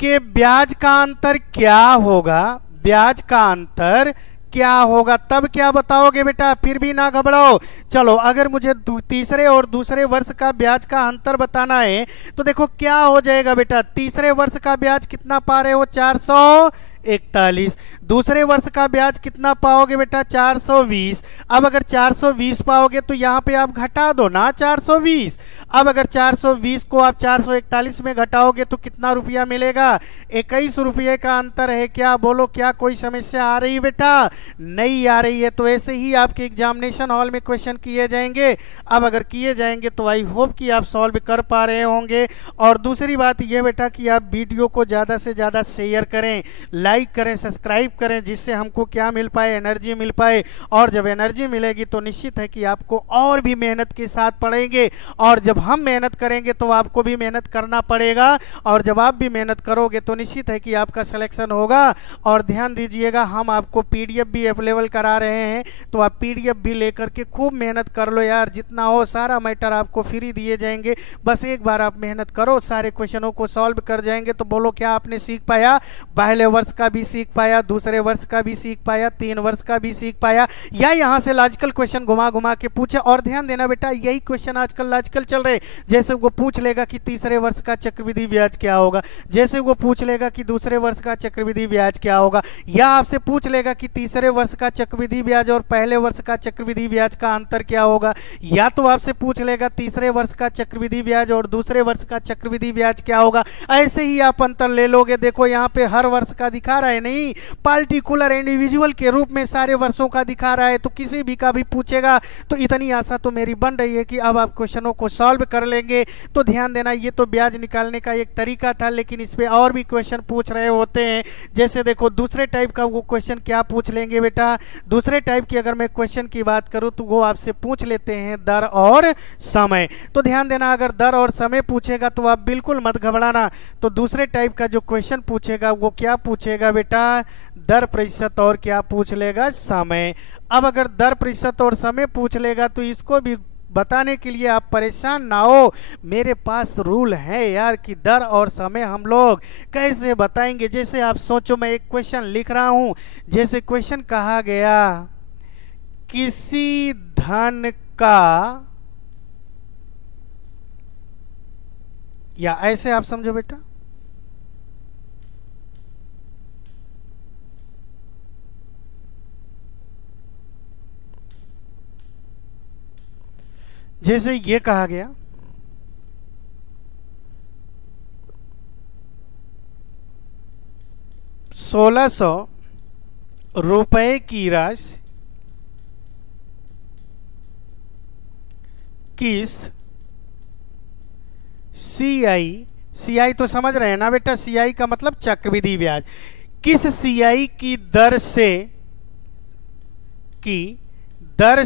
के ब्याज का अंतर क्या होगा? ब्याज का अंतर क्या होगा? तब क्या बताओगे बेटा? फिर भी ना घबराओ। चलो अगर मुझे तीसरे और दूसरे वर्ष का ब्याज का अंतर बताना है तो देखो क्या हो जाएगा बेटा? तीसरे वर्ष का ब्याज कितना पा रहे हो? 441। दूसरे वर्ष का ब्याज कितना पाओगे बेटा? 420। अब अगर 420 पाओगे तो यहाँ पे आप घटा दो ना 420। अब अगर 420 को आप 441 में घटाओगे तो कितना रुपया मिलेगा? 21 रुपये का अंतर है क्या? बोलो क्या कोई समस्या आ रही बेटा? नहीं आ रही है। तो ऐसे ही आपके एग्जामिनेशन हॉल में क्वेश्चन किए जाएंगे। अब अगर किए जाएंगे तो आई होप कि आप सॉल्व कर पा रहे होंगे। और दूसरी बात यह बेटा कि आप वीडियो को ज़्यादा से ज़्यादा शेयर करें, लाइक करें, सब्सक्राइब करें, जिससे हमको क्या मिल पाए? एनर्जी मिल पाए। और जब एनर्जी मिलेगी तो निश्चित है कि आपको और भी मेहनत के साथ पढ़ेंगे, और जब हम मेहनत करेंगे तो आपको भी मेहनत करना पड़ेगा, और जब आप भी मेहनत करोगे तो निश्चित है कि आपका सिलेक्शन होगा। और ध्यान दीजिएगा हम आपको पीडीएफ भी अवेलेबल करा रहे हैं, तो आप पीडीएफ भी लेकर के खूब मेहनत कर लो यार, जितना हो सारा मैटर आपको फ्री दिए जाएंगे। बस एक बार आप मेहनत करो, सारे क्वेश्चनों को सॉल्व कर जाएंगे। तो बोलो क्या आपने सीख पाया? पहले वर्ष का भी सीख पाया, दूसरे वर्ष का भी सीख पाया, 3 वर्ष का भी सीख पाया, या यहाँ से लॉजिकल क्वेश्चन घुमा घुमा के पूछे। और ध्यान देना बेटा, यही क्वेश्चन आजकल लॉजिकल चल रहे, जैसे वो पूछ लेगा कि तीसरे वर्ष का चक्रवृद्धि ब्याज क्या होगा, जैसे वो पूछ लेगा कि दूसरे वर्ष का चक्रवृद्धि ब्याज क्या होगा, या आपसे पूछ लेगा कि तीसरे वर्ष का चक्रवृद्धि ब्याज और पहले वर्ष का चक्रवृद्धि ब्याज का अंतर क्या होगा, या तो आपसे पूछ लेगा तीसरे वर्ष का चक्रवृद्धि ब्याज और दूसरे वर्ष का चक्रवृद्धि ब्याज क्या होगा। ऐसे ही आप अंतर ले लोगे। देखो यहाँ पे हर वर्ष का दिखा रहा है, नहीं पार्टिकुलर इंडिविजुअल के रूप में सारे वर्षों का दिखा रहा है, तो किसी भी का भी पूछेगा। तो इतनी आशा तो मेरी बन रही है कि अब आप क्वेश्चनों को सॉल्व कर लेंगे। तो ध्यान देना, ये तो ब्याज निकालने का एक तरीका था, लेकिन इस पे और भी क्वेश्चन पूछ रहे होते हैं। जैसे देखो दूसरे टाइप का वो क्वेश्चन क्या पूछ लेंगे बेटा, दूसरे टाइप की अगर मैं क्वेश्चन की बात करूं तो वो आपसे पूछ लेते हैं दर और समय। तो ध्यान देना, अगर दर और समय पूछेगा तो आप बिल्कुल मत घबराना। तो दूसरे टाइप का जो क्वेश्चन पूछेगा वो क्या पूछेगा बेटा, दर प्रतिशत और क्या पूछ लेगा, समय। अब अगर दर प्रतिशत और समय पूछ लेगा तो इसको भी बताने के लिए आप परेशान ना हो, मेरे पास रूल है यार कि दर और समय हम लोग कैसे बताएंगे। जैसे आप सोचो, मैं एक क्वेश्चन लिख रहा हूं, जैसे क्वेश्चन कहा गया किसी धन का, या ऐसे आप समझो बेटा, जैसे ये कहा गया 1600 रुपए की राशि किस सीआई तो समझ रहे हैं ना बेटा, सीआई का मतलब चक्रवृद्धि ब्याज, किस सीआई की दर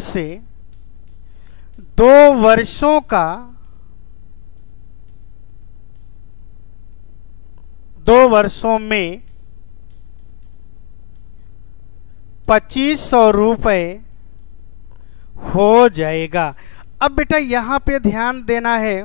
से 2 वर्षों का 2 वर्षों में 2500 रुपए हो जाएगा। अब बेटा यहां पे ध्यान देना है,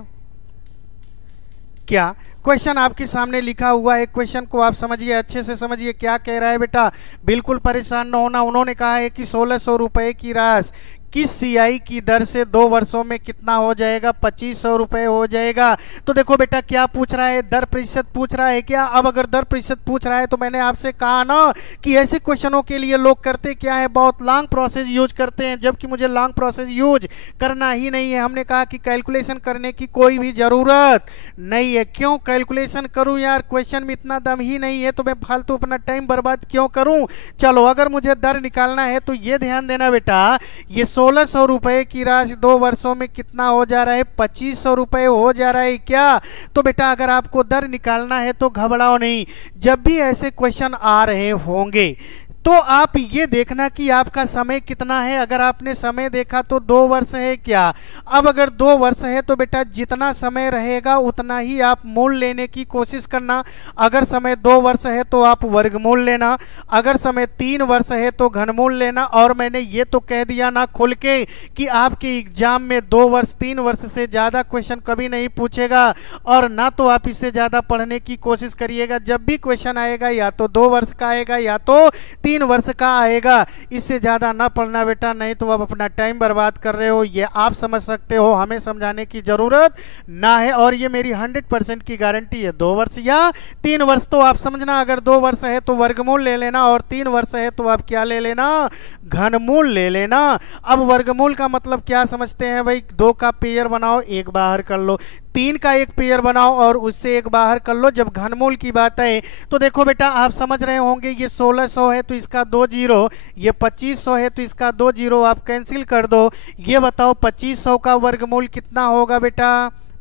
क्या क्वेश्चन आपके सामने लिखा हुआ है, क्वेश्चन को आप समझिए, अच्छे से समझिए क्या कह रहा है बेटा, बिल्कुल परेशान न होना। उन्होंने कहा है कि 1600 रुपए की राशि किस सीआई की दर से 2 वर्षों में कितना हो जाएगा, 2500 रुपए हो जाएगा। तो देखो बेटा क्या पूछ रहा है, दर प्रतिशत पूछ रहा है क्या। अब अगर दर प्रतिशत पूछ रहा है तो मैंने आपसे कहा ना कि ऐसे क्वेश्चनों के लिए लोग करते क्या है, बहुत लॉन्ग प्रोसेस यूज करते हैं, जबकि मुझे लॉन्ग प्रोसेस यूज करना ही नहीं है। हमने कहा कि कैलकुलेशन करने की कोई भी जरूरत नहीं है। क्यों कैलकुलेशन करूं यार, क्वेश्चन में इतना दम ही नहीं है तो मैं फालतू अपना टाइम बर्बाद क्यों करूं। चलो अगर मुझे दर निकालना है तो ये ध्यान देना बेटा, ये 1600 रुपए की राशि 2 वर्षों में कितना हो जा रहा है, 2500 रुपए हो जा रहा है क्या। तो बेटा अगर आपको दर निकालना है तो घबराओ नहीं, जब भी ऐसे क्वेश्चन आ रहे होंगे तो आप ये देखना कि आपका समय कितना है। अगर आपने समय देखा तो 2 वर्ष है क्या। अब अगर 2 वर्ष है तो बेटा जितना समय रहेगा उतना ही आप मूल लेने की कोशिश करना। अगर समय 2 वर्ष है तो आप वर्गमूल लेना, अगर समय 3 वर्ष है तो घनमूल लेना। और मैंने ये तो कह दिया ना खुल के कि आपके एग्जाम में 2 वर्ष 3 वर्ष से ज़्यादा क्वेश्चन कभी नहीं पूछेगा, और ना तो आप इससे ज़्यादा पढ़ने की कोशिश करिएगा। जब भी क्वेश्चन आएगा या तो 2 वर्ष का आएगा या तो 3 वर्ष का आएगा, इससे ज्यादा ना पढ़ना बेटा, नहीं तो आप अपना टाइम बर्बाद कर रहे हो। ये आप समझ सकते हो, हमें समझाने की जरूरत ना है। और ये मेरी 100% की गारंटी है, 2 वर्ष या 3 वर्ष तो आप समझना। अगर 2 वर्ष है तो वर्गमूल ले लेना, और 3 वर्ष है तो आप क्या ले लेना, घनमूल ले लेना। अब वर्गमूल का मतलब क्या समझते हैं भाई, 2 का पेयर बनाओ, 1 बाहर कर लो, 3 का 1 पेयर बनाओ और उससे 1 बाहर कर लो। जब घनमूल की बात है तो देखो बेटा आप समझ रहे होंगे, ये 1600 है तो इसका 2 जीरो, ये 2500 है तो इसका 2 जीरो आप कैंसिल कर दो। ये बताओ 2500 का वर्गमूल कितना होगा बेटा,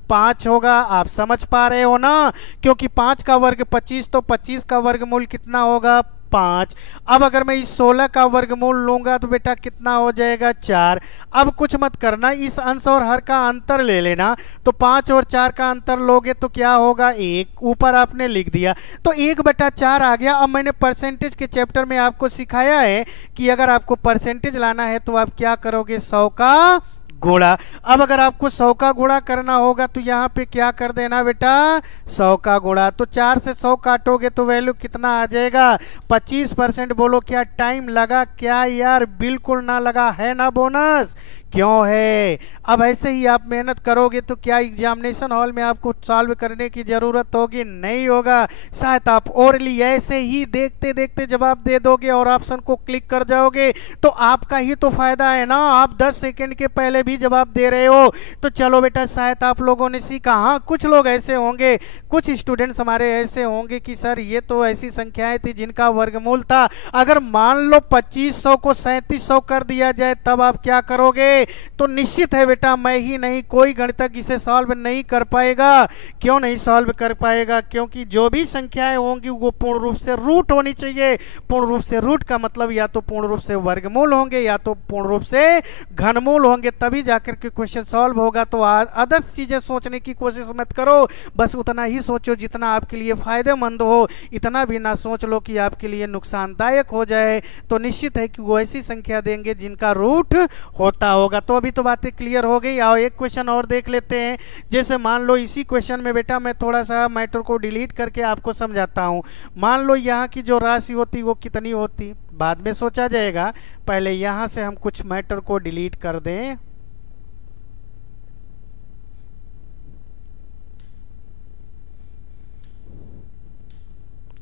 5 होगा। आप समझ पा रहे हो ना, क्योंकि 5 का वर्ग 25, तो 25 का वर्गमूल कितना होगा, 5। अब अगर मैं इस 16 का वर्गमूल लूंगा तो बेटा कितना हो जाएगा, 4। अब कुछ मत करना, इस अंश और हर का अंतर ले लेना। तो 5 और 4 का अंतर लोगे तो क्या होगा, 1। ऊपर आपने लिख दिया तो 1/4 आ गया। अब मैंने परसेंटेज के चैप्टर में आपको सिखाया है कि अगर आपको परसेंटेज लाना है तो आप क्या करोगे, 100 का गुणा। अब अगर आपको 100 का गुणा करना होगा तो यहाँ पे क्या कर देना बेटा, 100 का गुणा। तो 4 से 100 काटोगे तो वैल्यू कितना आ जाएगा, 25%। बोलो क्या टाइम लगा क्या यार, बिल्कुल ना लगा, है ना बोनस, क्यों है। अब ऐसे ही आप मेहनत करोगे तो क्या एग्जामिनेशन हॉल में आपको सॉल्व करने की जरूरत होगी, नहीं होगा। शायद आप ओरली ऐसे ही देखते देखते जवाब दे दोगे और ऑप्शन को क्लिक कर जाओगे तो आपका ही तो फायदा है ना, आप 10 सेकंड के पहले भी जवाब दे रहे हो। तो चलो बेटा शायद आप लोगों ने सीखा। हाँ कुछ लोग ऐसे होंगे, कुछ स्टूडेंट्स हमारे ऐसे होंगे कि सर ये तो ऐसी संख्याएं थी जिनका वर्गमूल था, अगर मान लो 2500 को 3700 कर दिया जाए तब आप क्या करोगे। तो निश्चित है बेटा मैं ही नहीं कोई गणितज्ञ इसे सॉल्व नहीं कर पाएगा। क्यों नहीं सॉल्व कर पाएगा, क्योंकि जो भी संख्याएं होंगी वो पूर्ण रूप से रूट होनी चाहिए। पूर्ण रूप से रूट का मतलब या तो पूर्ण रूप से वर्गमूल होंगे या तो पूर्ण रूप से घनमूल होंगे, तभी जाकर के क्वेश्चन सॉल्व होगा। तो अदर्स चीजें सोचने की कोशिश मत करो, बस उतना ही सोचो जितना आपके लिए फायदेमंद हो, इतना भी ना सोच लो कि आपके लिए नुकसानदायक हो जाए। तो निश्चित है कि वो ऐसी संख्या देंगे जिनका रूट होता होगा। तो अभी तो बातें क्लियर हो गई। आओ एक क्वेश्चन और देख लेते हैं। जैसे मान लो इसी क्वेश्चन में बेटा मैं थोड़ा सा मैटर को डिलीट करके आपको समझाता हूं। मान लो यहाँ की जो राशि होती वो कितनी होती, बाद में सोचा जाएगा, पहले यहां से हम कुछ मैटर को डिलीट कर दें।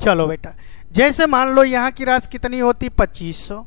चलो बेटा जैसे मान लो यहाँ की राशि कितनी होती 2500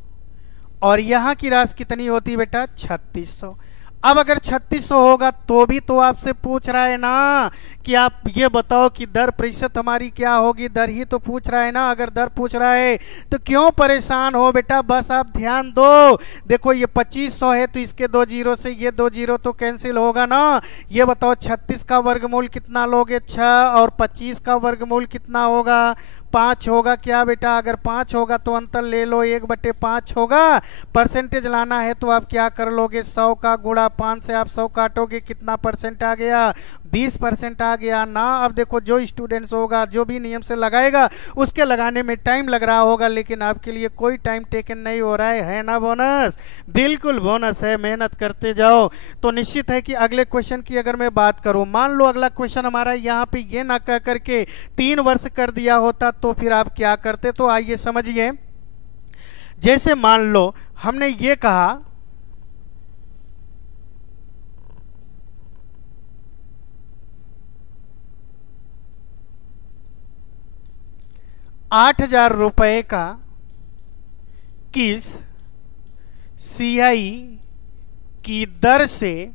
और यहाँ की राशि कितनी होती बेटा 3600। अब अगर 3600 होगा तो भी तो आपसे पूछ रहा है ना कि आप ये बताओ कि दर प्रतिशत हमारी क्या होगी, दर ही तो पूछ रहा है ना। अगर दर पूछ रहा है तो क्यों परेशान हो बेटा, बस आप ध्यान दो। देखो ये 2500 है तो इसके 2 जीरो से ये 2 जीरो तो कैंसिल होगा ना। ये बताओ 36 का वर्गमूल कितना लोगे, 6, और 25 का वर्गमूल कितना होगा, 5 होगा क्या बेटा। अगर 5 होगा तो अंतर ले लो, 1/5 होगा। परसेंटेज लाना है तो आप क्या कर लोगे, 100 का गुणा 5 से आप 100 काटोगे, कितना परसेंट आ गया, 20% आ गया ना। अब देखो जो स्टूडेंट्स होगा जो भी नियम से लगाएगा उसके लगाने में टाइम लग रहा होगा, लेकिन आपके लिए कोई टाइम टेकन नहीं हो रहा है ना बोनस, बिल्कुल बोनस है, मेहनत करते जाओ। तो निश्चित है कि अगले क्वेश्चन की अगर मैं बात करूं, मान लो अगला क्वेश्चन हमारा यहाँ पे ये ना कह करके 3 वर्ष कर दिया होता तो फिर आप क्या करते। तो आइए समझिए। जैसे मान लो हमने ये कहा 8,000 रुपए का किस सियाई की दर से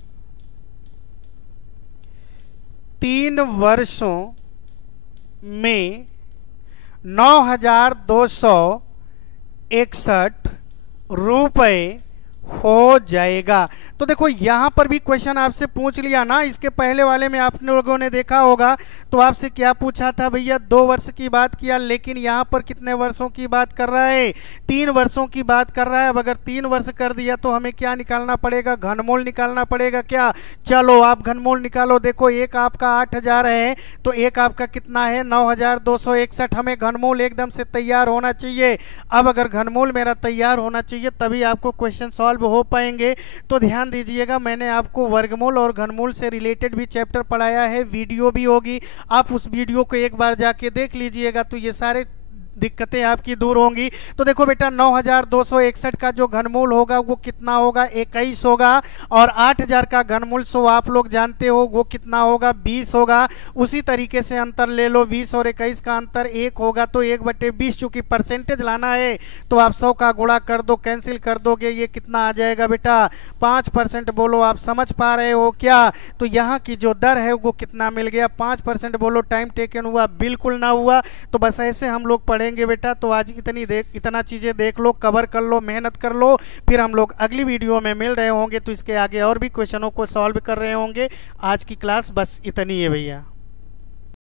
3 वर्षों में 9,261 रुपए हो जाएगा। तो देखो यहां पर भी क्वेश्चन आपसे पूछ लिया ना, इसके पहले वाले में आप लोगों ने देखा होगा तो आपसे क्या पूछा था भैया, 2 वर्ष की बात किया, लेकिन यहां पर कितने वर्षों की बात कर रहा है, 3 वर्षों की बात कर रहा है। अब अगर 3 वर्ष कर दिया तो हमें क्या निकालना पड़ेगा, घनमूल निकालना पड़ेगा क्या। चलो आप घनमूल निकालो। देखो एक आपका 8,000 है तो एक आपका कितना है 9,261। हमें घनमूल एकदम से तैयार होना चाहिए। अब अगर घनमूल मेरा तैयार होना चाहिए तभी आपको क्वेश्चन सॉल्व हो पाएंगे। तो ध्यान दीजिएगा, मैंने आपको वर्गमूल और घनमूल से रिलेटेड भी चैप्टर पढ़ाया है, वीडियो भी होगी, आप उस वीडियो को एक बार जाके देख लीजिएगा तो ये सारे दिक्कतें आपकी दूर होंगी। तो देखो बेटा 9,261 का जो घनमूल होगा वो कितना होगा, 21 होगा, और 8,000 का घनमूल सो आप लोग जानते हो वो कितना होगा, 20 होगा। उसी तरीके से अंतर ले लो, 20 और 21 का अंतर 1 होगा तो 1/20। चूंकि परसेंटेज लाना है तो आप 100 का गुणा कर दो, कैंसिल कर दोगे, ये कितना आ जाएगा बेटा 5%। बोलो आप समझ पा रहे हो क्या। तो यहाँ की जो दर है वो कितना मिल गया 5%। बोलो टाइम टेकन हुआ, बिल्कुल ना हुआ। तो बस ऐसे हम लोग पढ़ेंगे बेटा। तो आज इतना चीजें देख लो, कवर कर लो, मेहनत कर लो, फिर हम लोग अगली वीडियो में मिल रहे होंगे तो इसके आगे और भी क्वेश्चनों को सॉल्व कर रहे होंगे। आज की क्लास बस इतनी है भैया।